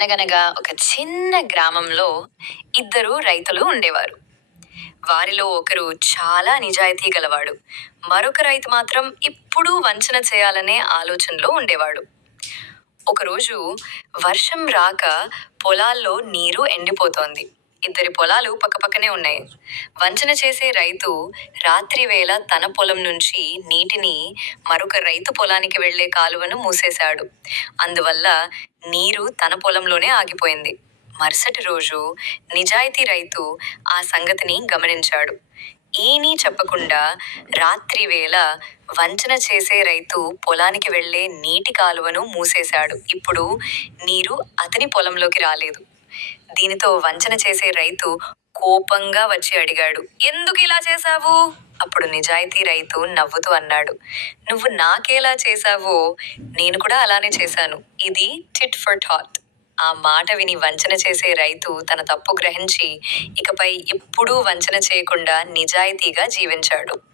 అనగనగా ఒక చిన్న గ్రామంలో ఇద్దరు రైతులు ఉండేవారు. వారిలో ఒకరు చాలా నిజాయితీ గలవాడు. మరొక రైతు మాత్రం ఎప్పుడూ వంచన చేయాలనే ఆలోచనలో ఉండేవాడు. ఒకరోజు వర్షం రాక పొలాల్లో నీరు ఎండిపోతోంది. ఇద్దరి పొలాలు పక్కపక్కనే ఉన్నాయి. వంచన చేసే రైతు రాత్రి వేళ తన పొలం నుంచి నీటిని మరొక రైతు పొలానికి వెళ్లే కాలువను మూసేశాడు. అందువల్ల నీరు తన పొలంలోనే ఆగిపోయింది. మరుసటి రోజు నిజాయితీ రైతు ఆ సంగతిని గమనించాడు. ఏమీ చెప్పకుండా రాత్రి వేళ వంచన చేసే రైతు పొలానికి వెళ్లే నీటి కాలువను మూసేశాడు. ఇప్పుడు నీరు అతని పొలంలోకి రాలేదు. దీనితో వంచన చేసే రైతు కోపంగా వచ్చి అడిగాడు, "ఎందుకు ఇలా చేశావు?" అప్పుడు నిజాయితీ రైతు నవ్వుతూ అన్నాడు, "నువ్వు నాకేలా చేశావో నేను కూడా అలానే చేశాను. ఇది టిట్ ఫర్ టాట్." ఆ మాట విని వంచన చేసే రైతు తన తప్పు గ్రహించి ఇకపై ఎప్పుడూ వంచన చేయకుండా నిజాయితీగా జీవించాడు.